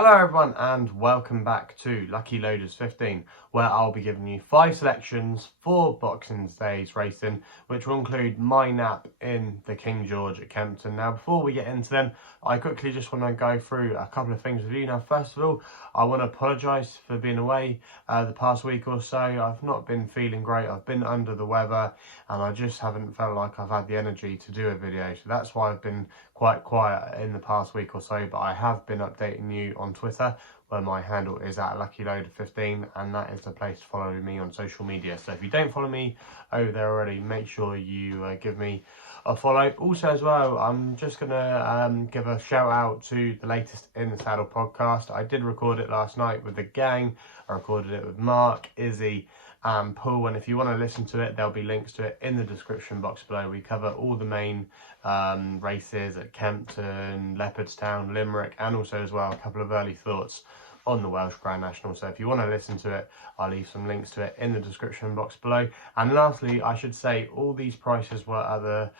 Hello everyone and welcome back to Lucky Loaders 15, where I'll be giving you 5 selections for Boxing Day's racing, which will include my nap in the King George at Kempton. Now before we get into them, I quickly just want to go through a couple of things with you. Now first of all, I want to apologise for being away the past week or so. I've not been feeling great, I've been under the weather and I just haven't felt like I've had the energy to do a video. So that's why I've been quite quiet in the past week or so, but I have been updating you on Twitter, where my handle is at LuckyLoader15, and that is the place to follow me on social media. So if you don't follow me over there already, make sure you give me a follow. Also as well, I'm just gonna give a shout out to the latest In the Saddle podcast. I did record it last night with the gang. I recorded it with Mark, Izzy and Paul, and if you want to listen to it, there'll be links to it in the description box below. We cover all the main races at Kempton, Leopardstown, Limerick, and also as well a couple of early thoughts on the Welsh Grand National. So if you want to listen to it, I'll leave some links to it in the description box below. And lastly, I should say all these prices were at the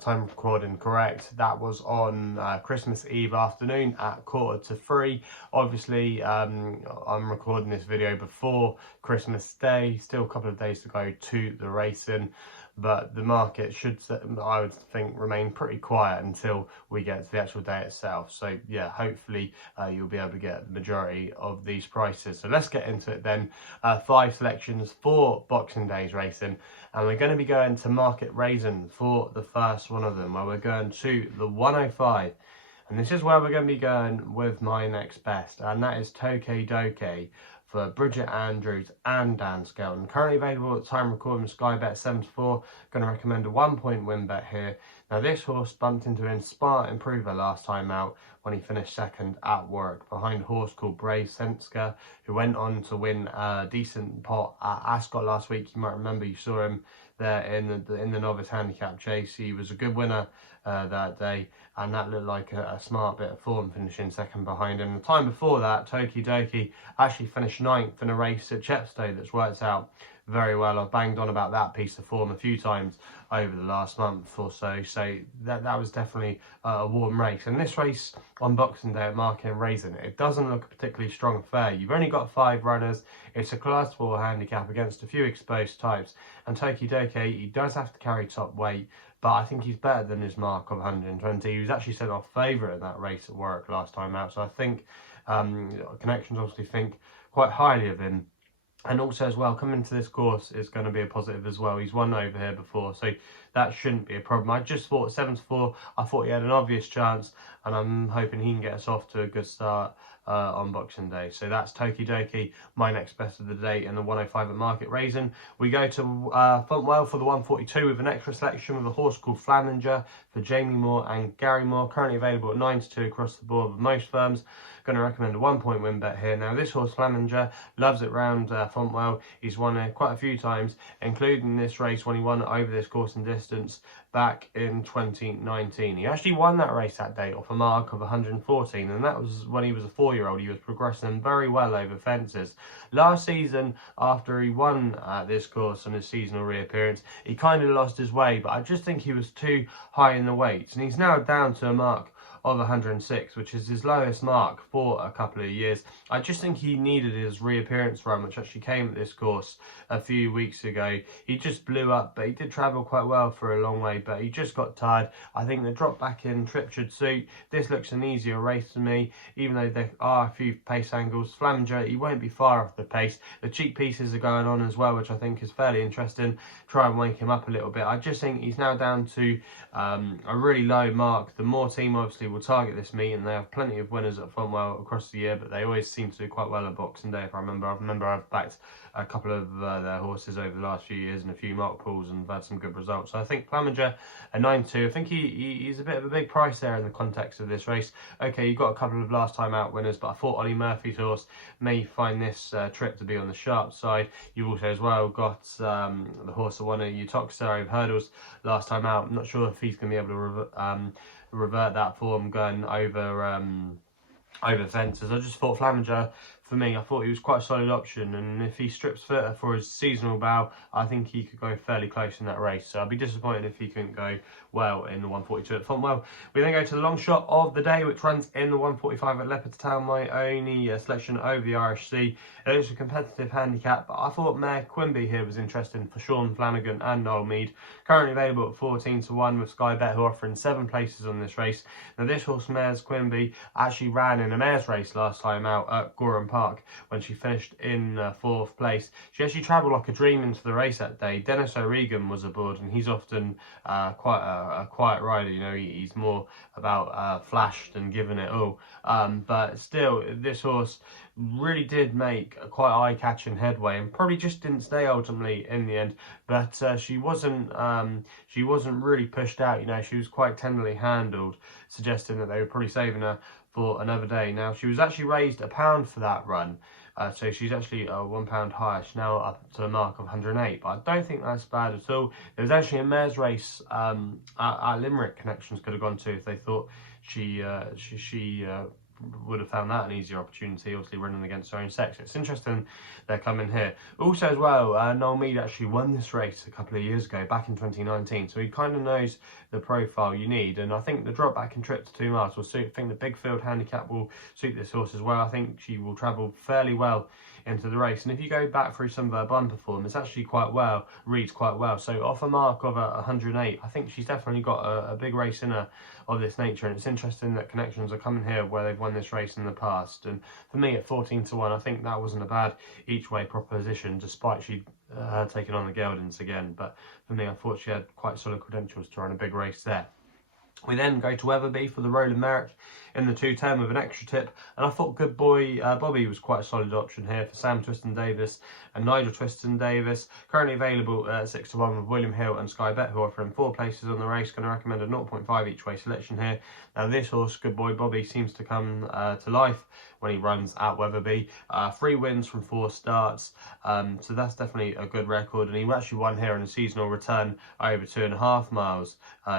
time of recording correct. That was on Christmas Eve afternoon at 2:45. Obviously, I'm recording this video before Christmas Day, still a couple of days to go to the racing, but the market should, I would think, remain pretty quiet until we get to the actual day itself. So yeah, hopefully you'll be able to get the majority of these prices. So let's get into it then. 5 selections for Boxing Day's racing, and we're going to be going to Market Rasen for the first one of them, where we're going to the 105. And this is where we're going to be going with my next best, and that is Tokay Dokey for Bridget Andrews and Dan Skelton. Currently available at the time recording with SkyBet 7-4. Going to recommend a 1-point win bet here. Now this horse bumped into an Smart Improver last time out when he finished second at work, behind a horse called Brave Senska, who went on to win a decent pot at Ascot last week. You might remember, you saw him there in the novice handicap chase. He was a good winner that day, and that looked like a smart bit of form, finishing second behind him. The time before that, Tokay Dokey actually finished 9th in a race at Chepstow that's worked out very well. I've banged on about that piece of form a few times over the last month or so, so that was definitely a warm race. And this race on Boxing Day at Market Rasen, it doesn't look a particularly strong affair. You've only got 5 runners. It's a class 4 handicap against a few exposed types, and Tokay Dokey, he does have to carry top weight, but I think he's better than his mark of 120. He was actually sent off favourite in that race at work last time out, so I think connections obviously think quite highly of him. And also as well, coming to this course is going to be a positive as well. He's won over here before, so that shouldn't be a problem. I just thought 7-4, I thought he had an obvious chance, and I'm hoping he can get us off to a good start on Boxing Day. So that's Tokay Dokey, my next best of the day in the 105 at Market Rasen. We go to Fontwell for the 142 with an extra selection with a horse called Flaminger for Jamie Moore and Gary Moore, currently available at 9-2 across the board with most firms. Going to recommend a 1-point win bet here. Now this horse Flaminger loves it round Fontwell. He's won it quite a few times, including this race when he won over this course and distance back in 2019. He actually won that race that day off a mark of 114, and that was when he was a 4-year-old. He was progressing very well over fences. Last season, after he won this course on his seasonal reappearance, he kind of lost his way, but I just think he was too high in the weights, and he's now down to a mark of 106, which is his lowest mark for a couple of years. I just think he needed his reappearance run, which actually came at this course a few weeks ago. He just blew up, but he did travel quite well for a long way, but he just got tired. I think the drop back in trip should suit. This looks an easier race to me, even though there are a few pace angles. Flaminger, he won't be far off the pace. The cheek pieces are going on as well, which I think is fairly interesting. Try and wake him up a little bit. I just think he's now down to a really low mark. The Moore team obviously will target this meet, and they have plenty of winners at Fontwell across the year, but they always seem to do quite well at Boxing Day. If I remember, I've backed a couple of their horses over the last few years and a few mock pools and had some good results. So I think Flaminger a 9-2. I think he's a bit of a big price there in the context of this race. Okay, you've got a couple of last time out winners, but I thought Ollie Murphy's horse may find this trip to be on the sharp side. You've also as well got the horse that won at Uttoxeter over hurdles last time out. I'm not sure if he's going to be able to revert that form going over fences. I just thought Flaminger for me, I thought he was quite a solid option, and if he strips fitter for his seasonal bow, I think he could go fairly close in that race. So I'd be disappointed if he couldn't go well in the 142 at Fontwell. We then go to the long shot of the day, which runs in the 145 at Leopardstown, my only selection over the Irish Sea. It is a competitive handicap, but I thought Mare Quimby here was interesting for Sean Flanagan and Noel Mead. Currently available at 14 to 1 with SkyBet, who are offering 7 places on this race. Now this horse, Mare's Quimby, actually ran in a mare's race last time out at Gorham Park when she finished in 4th place. She actually travelled like a dream into the race that day. Dennis O'Regan was aboard, and he's often quite a quiet rider. You know, he's more about flash than giving it all. But still, this horse really did make a quite eye-catching headway, and probably just didn't stay ultimately in the end. But she wasn't really pushed out. You know, she was quite tenderly handled, suggesting that they were probably saving her for another day. Now she was actually raised £1 for that run, so she's actually £1 higher. She's now up to the mark of 108, but I don't think that's bad at all. There was actually a mare's race at Limerick Connections could have gone to if they thought she would have found that an easier opportunity, obviously running against her own sex. It's interesting they're coming here. Also as well, Noel Mead actually won this race a couple of years ago, back in 2019, so he kind of knows the profile you need, and I think the drop back and trip to 2 miles will suit. I think the big field handicap will suit this horse as well. I think she will travel fairly well into the race, and if you go back through some of her bumper form, it's actually reads quite well. So off a mark of 108, I think she's definitely got a big race in her of this nature, and it's interesting that Connections are coming here where they've won this race in the past. And for me, at 14 to 1, I think that wasn't a bad each way proposition, despite she taking on the geldings again. But for me, I thought she had quite solid credentials to run a big race there. We then go to Wetherby for the Roland Merrick in the 210 with an extra tip, and I thought Good Boy Bobby was quite a solid option here for Sam Twiston-Davis and Nigel Twiston-Davis. Currently available at 6 to 1 with William Hill and SkyBet, who are offering 4 places on the race. Going to recommend a 0.5 each way selection here. Now this horse, Good Boy Bobby, seems to come to life when he runs at Wetherby. 3 wins from 4 starts, so that's definitely a good record, and he actually won here in a seasonal return over 2.5 miles.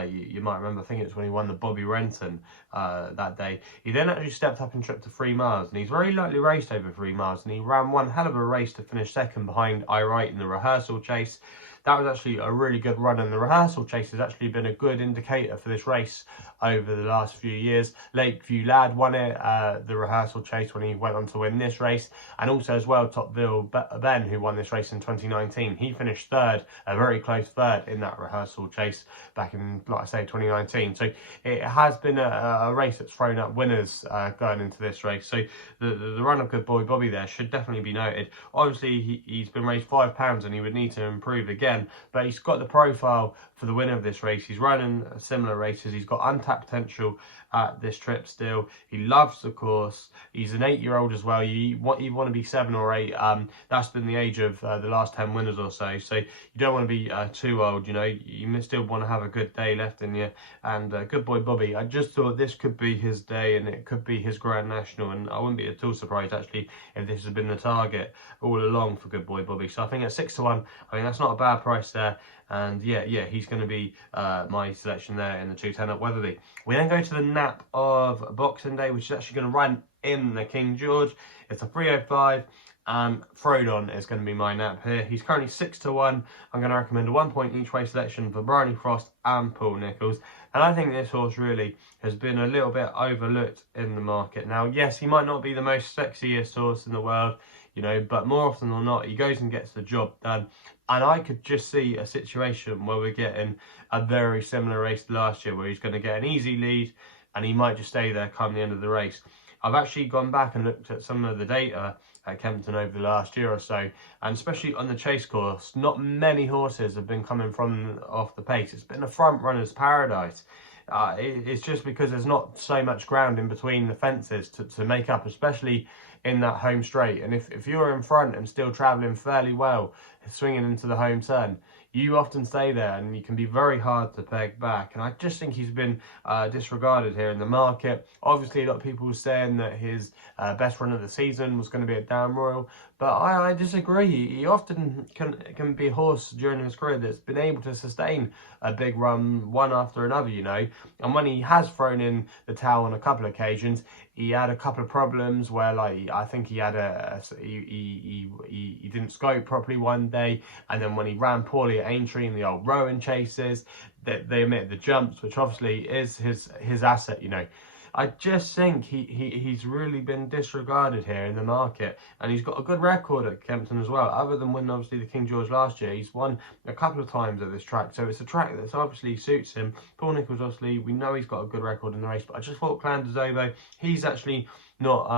You might remember, I think it's when he won the Bobby Renton that day. He then actually stepped up and tripped to 3 miles, and he's very lightly raced over 3 miles, and he ran one hell of a race to finish second behind I Wright in the rehearsal chase. That was actually a really good run, and the rehearsal chase has actually been a good indicator for this race over the last few years. Lakeview Lad won it, the rehearsal chase, when he went on to win this race, and also as well Topville Ben, who won this race in 2019. He finished third, a very close third in that rehearsal chase back in, like I say, 2019. So it has been a race that's thrown up winners going into this race. So the run of Good Boy Bobby there should definitely be noted. Obviously he's been raised £5 and he would need to improve again, but he's got the profile for the winner of this race. He's running similar races. He's got untapped potential at this trip still. He loves the course. He's an 8-year-old as well. You want to be 7 or 8. That's been the age of the last 10 winners or so. So you don't want to be too old. You know, you still want to have a good day left in you. And Good Boy Bobby, I just thought this could be his day, and it could be his Grand National. And I wouldn't be at all surprised actually if this has been the target all along for Good Boy Bobby. So I think at 6 to 1, I mean, that's not a bad price there. And yeah, he's going to be my selection there in the 210 at Wetherby. We then go to the nap of Boxing Day, which is actually going to run in the King George. It's a 305, and Frodon is going to be my nap here. He's currently 6 to 1. I'm going to recommend a 1 point each way selection for Bryony Frost and Paul Nicholls. And I think this horse really has been a little bit overlooked in the market. Now, yes, he might not be the most sexiest horse in the world, you know, but more often than not, he goes and gets the job done. And I could just see a situation where we're getting a very similar race to last year, where he's going to get an easy lead and he might just stay there come the end of the race. I've actually gone back and looked at some of the data at Kempton over the last year or so, and especially on the chase course, not many horses have been coming from off the pace. It's been a front runner's paradise. It's just because there's not so much ground in between the fences to make up, especially in that home straight. And if you're in front and still travelling fairly well, swinging into the home turn, you often stay there, and you can be very hard to peg back. And I just think he's been disregarded here in the market. Obviously, a lot of people were saying that his best run of the season was going to be at Down Royal, but I disagree. He often can be a horse during his career that's been able to sustain a big run one after another, you know. And when he has thrown in the towel on a couple of occasions, he had a couple of problems where, like, I think he had he didn't scope properly one day, and then when he ran poorly at Aintree in the old Rowan chases, they omitted the jumps, which obviously is his asset, you know. I just think he's really been disregarded here in the market, and he's got a good record at Kempton as well. Other than winning obviously the King George last year, he's won a couple of times at this track, so it's a track that obviously suits him. Paul Nicholls, obviously, we know he's got a good record in the race, but I just thought Clan he's actually not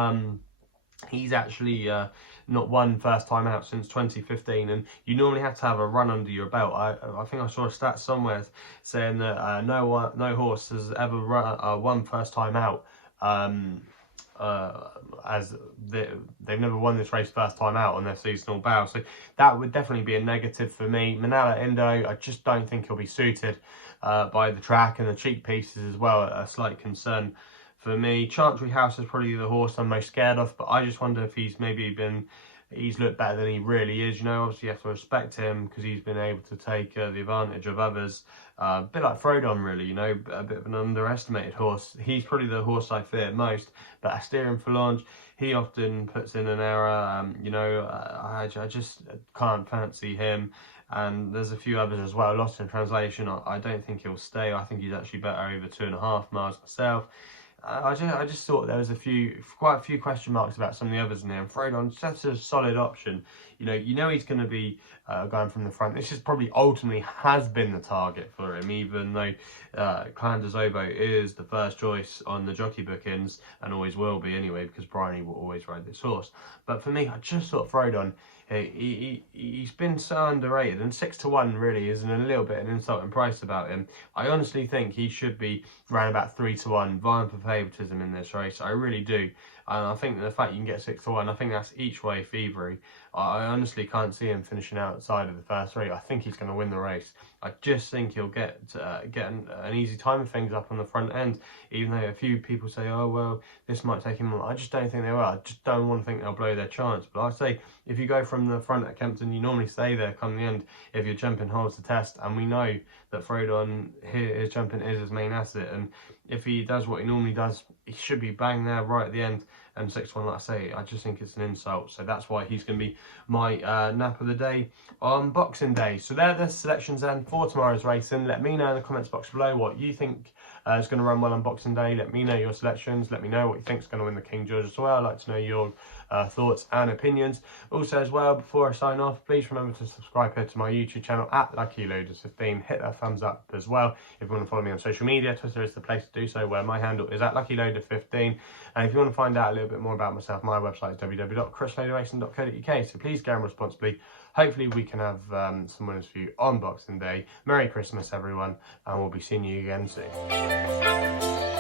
not won first time out since 2015, and you normally have to have a run under your belt. I think I saw a stat somewhere saying that no horse has ever won first time out, as they've never won this race first time out on their seasonal bow, so that would definitely be a negative for me. Manala Indo, I just don't think he'll be suited by the track, and the cheek pieces as well, a slight concern for me. Chantry House is probably the horse I'm most scared of, but I just wonder if he's looked better than he really is. You know, obviously you have to respect him because he's been able to take the advantage of others. A bit like Frodon, really, you know, a bit of an underestimated horse. He's probably the horse I fear most, but Asterion Forlange, he often puts in an error. You know, I just can't fancy him. And there's a few others as well. Lost in Translation, I don't think he'll stay. I think he's actually better over 2.5 miles myself. I just thought there was quite a few question marks about some of the others in there. And Frodon's such a solid option. You know he's going to be going from the front. This is probably ultimately has been the target for him, even though Clan des Obeaux is the first choice on the jockey bookings and always will be anyway, because Bryony will always ride this horse. But for me, I just thought Frodon, he's been so underrated, and 6-1 really isn't a little bit an insulting price about him. I honestly think he should be around about 3-1, vying for favouritism in this race. I really do. And I think the fact you can get 6-1, I think that's each way thievery. I honestly can't see him finishing outside of the first three. I think he's going to win the race. I just think he'll get an easy time of things up on the front end, even though a few people say, oh, well, this might take him on. I just don't think they will. I just don't want to think they'll blow their chance. But I say, if you go from the front at Kempton, you normally stay there come the end if your jumping holds the test. And we know that Frodon, his jumping is his main asset. And if he does what he normally does, he should be bang there right at the end. And 6-1, like I say, I just think it's an insult. So that's why he's going to be my nap of the day on Boxing Day. So there are the selections then for tomorrow's racing. Let me know in the comments box below what you think is going to run well on Boxing Day. Let me know your selections. Let me know what you think is going to win the King George as well. I'd like to know your thoughts and opinions. Also as well, before I sign off, please remember to subscribe here to my YouTube channel at LuckyLoaders15. Hit that thumbs up as well. If you want to follow me on social media, Twitter is the place to do so, where my handle is at LuckyLoader15. And if you want to find out a little bit more about myself, my website is www.chrisloaderracing.co.uk. So please gamble responsibly. Hopefully we can have some winners for you on Boxing Day. Merry Christmas everyone, and we'll be seeing you again soon.